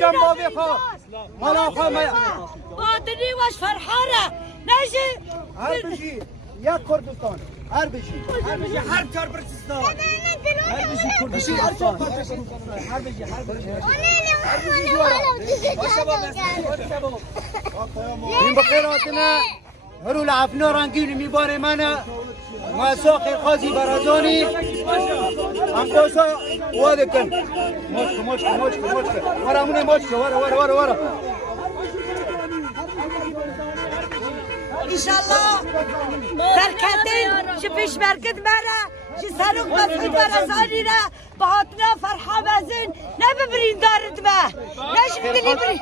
جنبابی خو مالا خو باطنی واش فرحانه نجی هر بشی یک کردستان هر بشی هر چهار پرسیستان هر بشی کردشی هر چهار پرسیستان هر بشی این بخیراتنا هرو لعفنا رنگین میباره منه مساق خازی برازانی انقوصا وادکن مشک ورامونه مشک ورا انشالله برکتین چه پیش برکت بره چه سرق مسعود برزانی نه بهاتنا فرحا بزن نه ببرین دارد به نش بدلی بری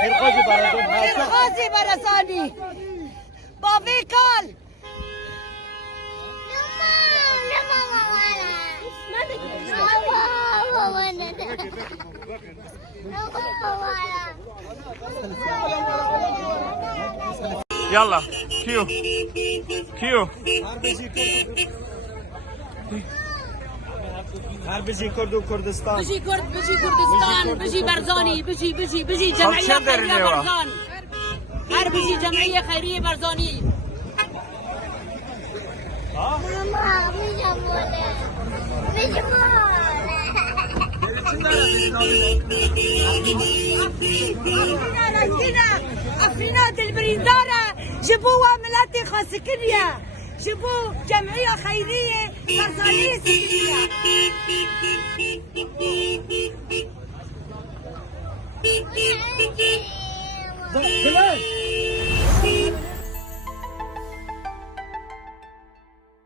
خیرخازی برزانی بابی کال يلا كيو هر بشی کردو کردستان بجي كردستان بجي برزاني بجي جمعية خيرية برزان هر بجي جمعية خيرية برزاني ماما مش افرينا البريندارة جيبوها ملاتي خاصكنيا جيبوا جمعية خيرية برزانية سكنية